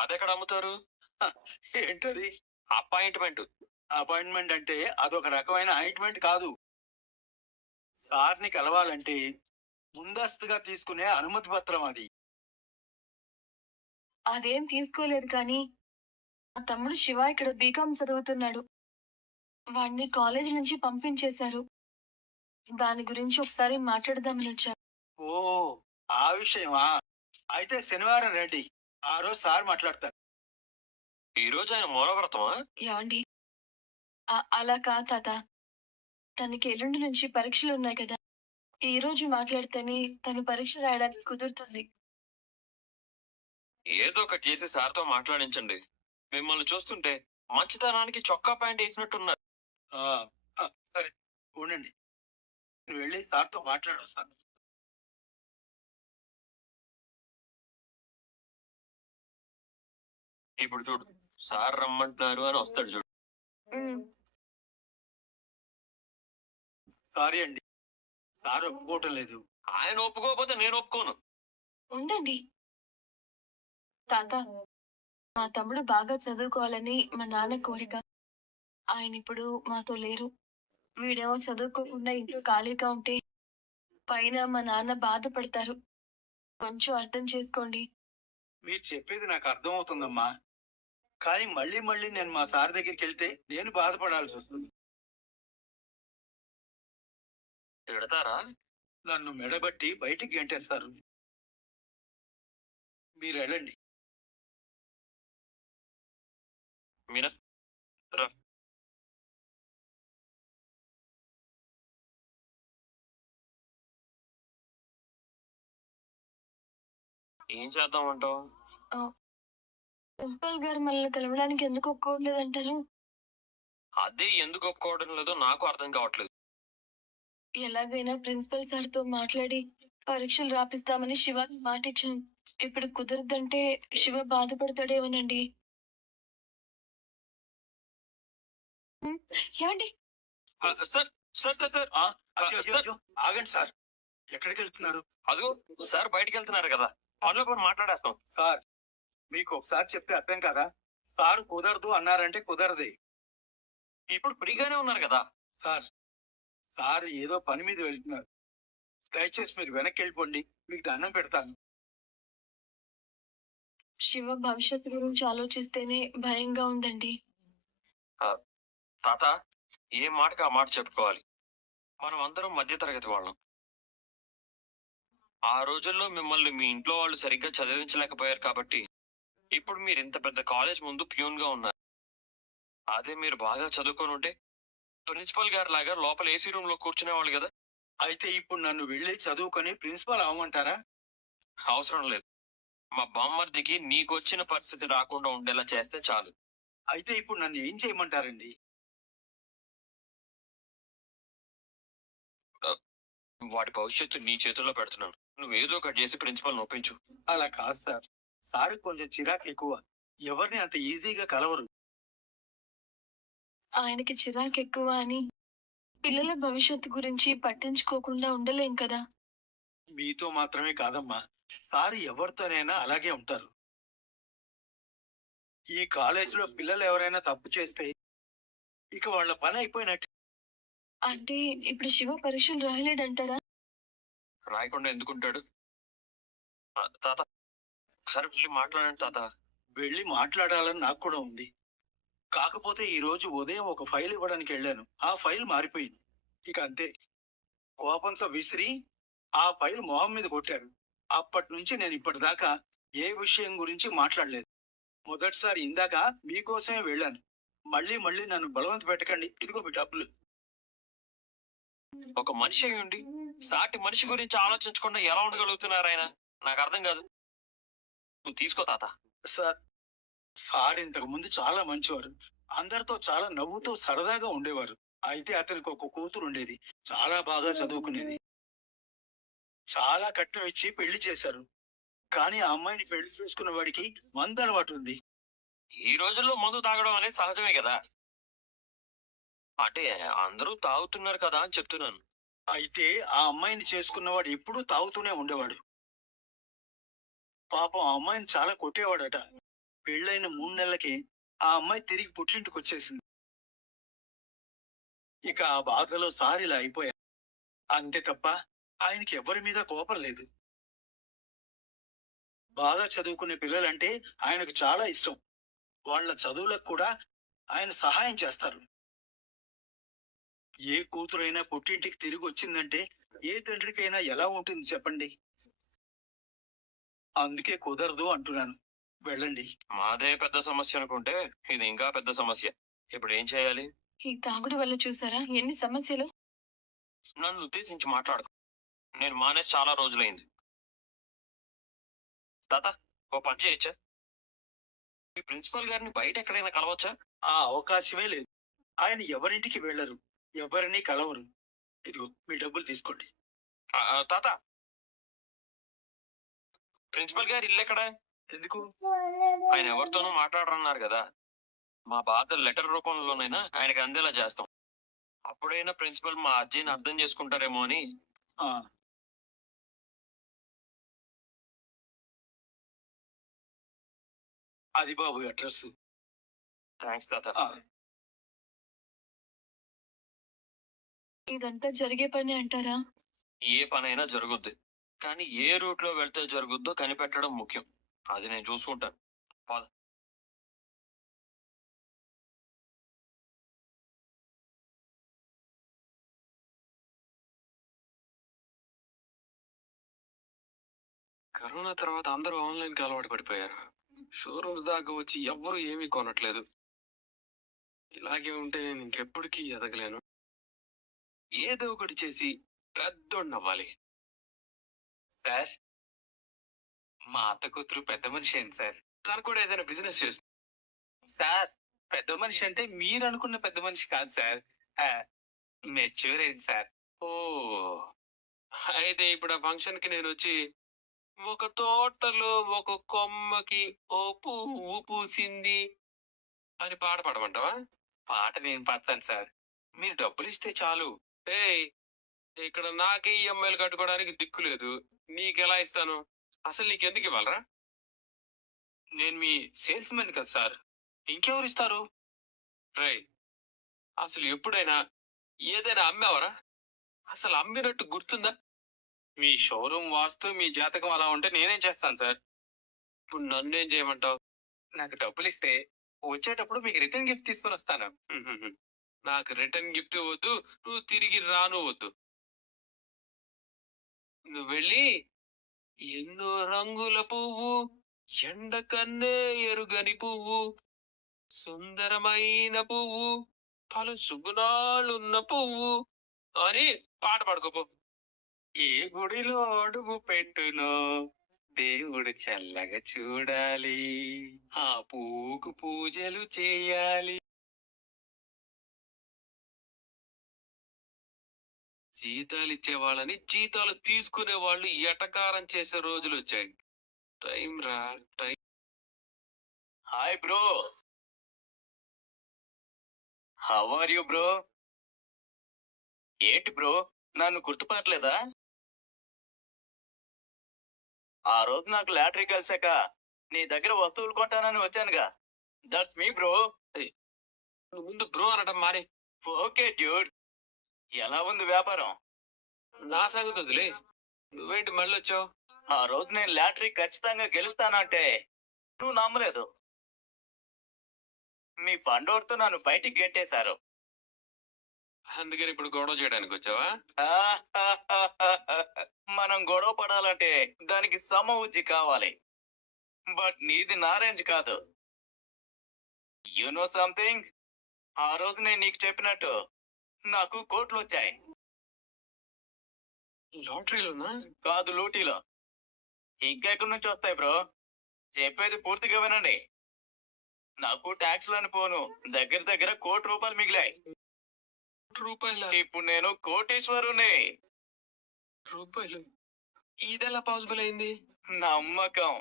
అదెక్కడ అమ్ముతారు? హ, ఏంటది? అపాయింట్మెంట్. అపాయింట్మెంట్ అంటే అదొక రకమైన అపాయింట్మెంట్ కాదు. సార్ని కలవాలంటే ముందస్తుగా తీసుకునే అనుమతి పత్రం అది. అదేం తీసుకోలేదు కానీ మా తమ్ముడు శివ ఇక్కడ బీకాం చదువుతున్నాడు. వాడిని కాలేజ్ నుంచి పంపించేశారు. దాని గురించి ఒకసారి మాట్లాడదామని వచ్చాను. ఓ, ఆ విషయమా? అయితే శనివారం రండి, ఆ రోజు సార్ మాట్లాడతారు. ఈ రోజు ఆయన మూలవ్రతమా? ఏమండి? అలా కాదు తాత. తనకి ఎల్లుండి నుంచి పరీక్షలు ఉన్నాయి కదా. ఈ రోజు మాట్లాడితేనే తను పరీక్ష రాయడానికి కుదురుతుంది. ఏదో ఒకటి చేసి సార్తో మాట్లాడించండి. మిమ్మల్ని చూస్తుంటే మంచితనానికి చొక్కా ప్యాంట్ వేసినట్టున్నారు. ఆ, ఆ, సరే ఉండండి, నేను వెళ్ళి సార్తో మాట్లాడొస్తాను. ఇప్పుడు చూడు, సార్ రమ్మంటున్నారు అని వస్తాడు చూడు. సారీ అండి, సార్ ఒప్పుకోవటం లేదు. ఆయన ఒప్పుకోకపోతే నేను ఒప్పుకోను. ఉండండి తాత. మా తమ్ముడు బాగా చదువుకోవాలని మా నాన్న కోరిక. ఆయన ఇప్పుడు మాతో లేరు. వీడేమో చదువుకోకుండా ఇంట్లో ఖాళీగా ఉంటే పైన మా నాన్న బాధపడతారు. కొంచెం అర్థం చేసుకోండి. మీరు చెప్పేది నాకు అర్థమవుతుందమ్మా, కానీ మళ్ళీ మళ్ళీ నేను మా సార్ దగ్గరికి వెళ్తే నేను బాధపడాల్సి వస్తుంది. తిడతారా? నన్ను మెడబట్టి బయటికి గెంటేస్తారు. మీరు వెళ్ళండి. మీనా రా. ఏం చేద్దామంటావు? ప్రిన్సిపల్ గారు మనల్ని కలవడానికి ఎందుకు ఒప్పుకోవట్లేదంటారు? అదే ఎందుకు ఒప్పుకోవడం లేదో నాకు అర్థం కావట్లేదు. ఎలాగైనా ప్రిన్సిపల్ సార్ తో మాట్లాడి పరీక్షలు రాపిస్తామని శివకి మాట ఇచ్చాం. ఇప్పుడు కుదరదంటే శివ బాధపడతాడేమోనండి. ఏమండి? సార్ సార్ సార్ సార్ అయ్యో, సార్, అయ్యో, ఆగండి సార్, ఎక్కడికి వెళ్తున్నారు? అదిగో సార్ బయటికి వెళ్తున్నారు కదా, పనిలో పని మాట్లాడేస్తాం. సార్, మీకు ఒకసారి చెప్తే అర్థం కదా. సార్ కుదరదు అన్నారంటే కుదరదే. ఇప్పుడు ఫ్రీగానే ఉన్నారు కదా. సార్, సార్ ఏదో పని మీద వెళ్తున్నారు. దయచేసి మీరు వెనక్కి వెళ్ళిపోండి, మీకు దండం పెడతాను. శివ భవిష్యత్తు గురించి ఆలోచిస్తేనే భయంగా ఉందండి. తాత, ఏ మాటకి ఆ మాట చెప్పుకోవాలి. మనం అందరం మధ్యతరగతి వాళ్ళం. ఆ రోజుల్లో మిమ్మల్ని మీ ఇంట్లో వాళ్ళు సరిగ్గా చదివించలేకపోయారు కాబట్టి ఇప్పుడు మీరు ఇంత పెద్ద కాలేజ్ ముందు ప్యూన్ గా ఉన్నారు. అదే మీరు బాగా చదువుకొని ఉంటే ప్రిన్సిపల్ గారి లాగా లోపల ఏసీ రూమ్ లో కూర్చునేవాళ్ళు కదా. అయితే ఇప్పుడు నన్ను వెళ్ళి చదువుకొని ప్రిన్సిపాల్ అవ్వమంటారా? అవసరం లేదు. మా బామ్మర్దికి నీకొచ్చిన పరిస్థితి రాకుండా ఉండేలా చేస్తే చాలు. అయితే ఇప్పుడు నన్ను ఏం చేయమంటారండి? వాడి భవిష్యత్తు నీ చేతుల్లో పెడుతున్నాను. నువ్వేదో ఒకటి చేసి ప్రిన్సిపల్ ఒప్పించు. అలా కాదు సార్, సార్ కొంచెం చిరాకు ఎక్కువ. ఎవరిని అంత ఈజీగా కలవరు. ఆయనకి చిరాకు ఎక్కువ అని పిల్లల భవిష్యత్తు గురించి పట్టించుకోకుండా ఉండలేం కదా. మీతో మాత్రమే కాదమ్మా, సార్ ఎవరితోనైనా అలాగే ఉంటారు. ఈ కాలేజీలో పిల్లలు ఎవరైనా తప్పు చేస్తే ఇక వాళ్ళ పని అయిపోయినట్టు. అంటే ఇప్పుడు శివ పరీక్షలు రాయలేడంటారా? రాయకుండా ఎందుకుంటాడు? తాత, ఒకసారి వెళ్ళి మాట్లాడండి తాత. వెళ్ళి మాట్లాడాలని నాకు కూడా ఉంది. కాకపోతే ఈ రోజు ఉదయం ఒక ఫైల్ ఇవ్వడానికి వెళ్ళాను. ఆ ఫైల్ మారిపోయింది. ఇక అంతే, కోపంతో విసిరి ఆ ఫైల్ మొహం మీద కొట్టారు. అప్పటి నుంచి నేను ఇప్పటిదాకా ఏ విషయం గురించి మాట్లాడలేదు. మొదటిసారి ఇందాక మీకోసమే వెళ్ళాను. మళ్ళీ మళ్ళీ నన్ను బలవంత పెట్టకండి. ఇదిగో మీ డబ్బులు. ఒక మనిషి అయి ఉండి సాటి మనిషి గురించి ఆలోచించకుండా ఎలా ఉండగలుగుతున్నారు ఆయన? నాకు అర్థం కాదు. నువ్వు తీసుకో తాత. సార్, సార్ ఇంతకు ముందు చాలా మంచివారు. అందరితో చాలా నవ్వుతూ సరదాగా ఉండేవారు. అయితే అతనికి ఒక కూతురు ఉండేది. చాలా బాగా చదువుకునేది. చాలా కట్నం ఇచ్చి పెళ్లి చేశారు. కానీ ఆ అమ్మాయిని పెళ్లి చేసుకున్న వాడికి మందు అలవాటు ఉంది. ఈ రోజుల్లో మందు తాగడం అనేది సహజమే కదా. అంటే అందరూ తాగుతున్నారు కదా అని చెప్తున్నాను. అయితే ఆ అమ్మాయిని చేసుకున్నవాడు ఎప్పుడూ తాగుతూనే ఉండేవాడు. పాపం ఆ అమ్మాయిని చాలా కొట్టేవాడట. పెళ్ళైన 3 నెలలకే ఆ అమ్మాయి తిరిగి పుట్టింటికి వచ్చేసింది. ఇక ఆ బాధలో సార్ ఇలా అయిపోయారు. అంతే తప్ప ఆయనకి ఎవరి మీద కోపం లేదు. బాగా చదువుకునే పిల్లలంటే ఆయనకు చాలా ఇష్టం. వాళ్ళ చదువులకు కూడా ఆయన సహాయం చేస్తారు. ఏ కూతురైనా పుట్టింటికి తిరిగి వచ్చిందంటే ఏ తండ్రికైనా ఎలా ఉంటుంది చెప్పండి. అందుకే కుదరదు అంటున్నాను. వెళ్ళండి. మాదే పెద్ద సమస్య అనుకుంటే ఇది ఇంకా పెద్ద సమస్య. ఇప్పుడు ఏం చేయాలి? ఈ తాగుడు వల్ల చూసారా ఎన్ని సమస్యలు. నన్ను ఉద్దేశించి మాట్లాడు. నేను మానేసి చాలా రోజులైంది. తాత, ఓ పని చేయొచ్చా? మీ ప్రిన్సిపల్ గారిని బయట ఎక్కడైనా కలవచ్చా? ఆ అవకాశమే లేదు. ఆయన ఎవరింటికి వెళ్ళరు, ఎవరిని కలవరు. ఇదిగో మీ డబ్బులు తీసుకోండి. తాత, ప్రిన్సిపల్ గారి ఇల్లు ఎక్కడ? ఎందుకు? ఆయన ఎవరితోనూ మాట్లాడరన్నారు కదా. మా బాధ లెటర్ రూపంలోనైనా ఆయనకి అందేలా చేస్తాం. అప్పుడైనా ప్రిన్సిపల్ మా అర్జీని అర్థం చేసుకుంటారేమో అని. ఆ అది బాబు అడ్రస్. థ్యాంక్స్ తాత. ఇదంతా జరిగే పని అంటారా? ఏ పనైనా జరుగుద్ది, కానీ ఏ రూట్ లో వెళ్తే జరుగుద్దో కనిపెట్టడం ముఖ్యం. అది నేను చూసుకుంటాను. పద. కరోనా తర్వాత అందరూ ఆన్లైన్ కి అలవాటు పడిపోయారు. షోరూమ్స్ దాకా వచ్చి ఎవ్వరూ ఏమీ కొనట్లేదు. ఇలాగే ఉంటే నేను ఇంకెప్పటికీ ఎదగలేను. ఏదో ఒకటి చేసి పెద్దోడినవ్వాలి. సార్, మా అత్త కూతురు పెద్ద మనిషి అయింది సార్. తను కూడా ఏదైనా బిజినెస్ చేస్తుంది. సార్, పెద్ద మనిషి అంటే మీరు అనుకున్న పెద్ద మనిషి కాదు సార్. మెచ్యూర్ అయింది సార్. ఓ, అయితే ఇప్పుడు ఆ ఫంక్షన్ కి నేను వచ్చి ఒక తోటలో ఒక కొమ్మకి ఓ పువ్వు పూసింది అని పాట పాడమంటావా? పాట నేను పాడతాను సార్. మీరు డబ్బులు ఇస్తే చాలు. ఏయ్, ఇక్కడ నాకే ఈఎంఐలు కట్టుకోవడానికి దిక్కు లేదు, నీకెలా ఇస్తాను? అసలు నీకెందుకు ఇవ్వాలరా? నేను మీ సేల్స్ మెన్ కదా సార్, ఇంకెవరు ఇస్తారు? రేయ్, అసలు ఎప్పుడైనా ఏదైనా అమ్మావరా? అసలు అమ్మినట్టు గుర్తుందా? మీ షోరూమ్ వాస్తు మీ జాతకం అలా ఉంటే నేనేం చేస్తాను సార్? ఇప్పుడు నన్నేం చేయమంటావు? నాకు డబ్బులు ఇస్తే వచ్చేటప్పుడు మీకు రిటర్న్ గిఫ్ట్ తీసుకొని వస్తాను. నాకు రిటర్న్ గిఫ్ట్ వద్దు, నువ్వు తిరిగి రాను వద్దు. నువ్వు వెళ్ళి ఎన్నో రంగుల పువ్వు, ఎండ కన్నే ఎరుగని పువ్వు, సుందరమైన పువ్వు, పలు సుగుణాలున్న పువ్వు అని పాట పాడుకోపో. ఏ గుడిలో అడుగు పెట్టునో దేవుడు చల్లగా చూడాలి, ఆ పువ్వుకు పూజలు చేయాలి. జీతాలు ఇచ్చే వాళ్ళని జీతాలు తీసుకునే వాళ్ళు ఎటకారం చేసే రోజులు వచ్చాయి. టైం రా time. Hi bro, how are you bro? ఏంటి బ్రో, నన్ను గుర్తుపట్టలేదా? ఆ రోజు నాకు లాటరీ కలిసాక నీ దగ్గర వస్తువులు కొంటానని వచ్చానుగా. That's me bro. నువ్వు ముందు బ్రో అనడం మానే. ఓకే డ్యూడ్, ఎలా ఉంది వ్యాపారం? నా సంగతి వదిలే, నువ్వేంటి మళ్ళీ వచ్చావు? ఆ రోజు నేను లాటరీ ఖచ్చితంగా గెలుస్తానంటే నువ్వు నమ్మలేదు. మీ ఫండోర్తో నన్ను బయటికి గెంటేశారు. అందుకని ఇప్పుడు గొడవ చేయడానికి వచ్చావా? మనం గొడవ పడాలంటే దానికి సమ ఉజ్జి కావాలి. బట్ నీది నా రేంజ్ కాదు. యు నో సంథింగ్, ఆ రోజు నేను నీకు చెప్పినట్టు నాకు కోట్లు వచ్చాయి. లాటరీలోనా? కాదు, లూటీలో. ఇంకెక్కడి నుంచి వస్తాయి బ్రో? చెప్పేది పూర్తిగా వినండి. నాకు ట్యాక్స్లను పోను దగ్గర దగ్గర ₹1,00,00,000 మిగిలాయి. రూపాయల ఇప్పుడు నేను కోటీశ్వరుని. రూపాయలు? ఇదెలా పాసిబుల్ అయింది? నమ్మకం.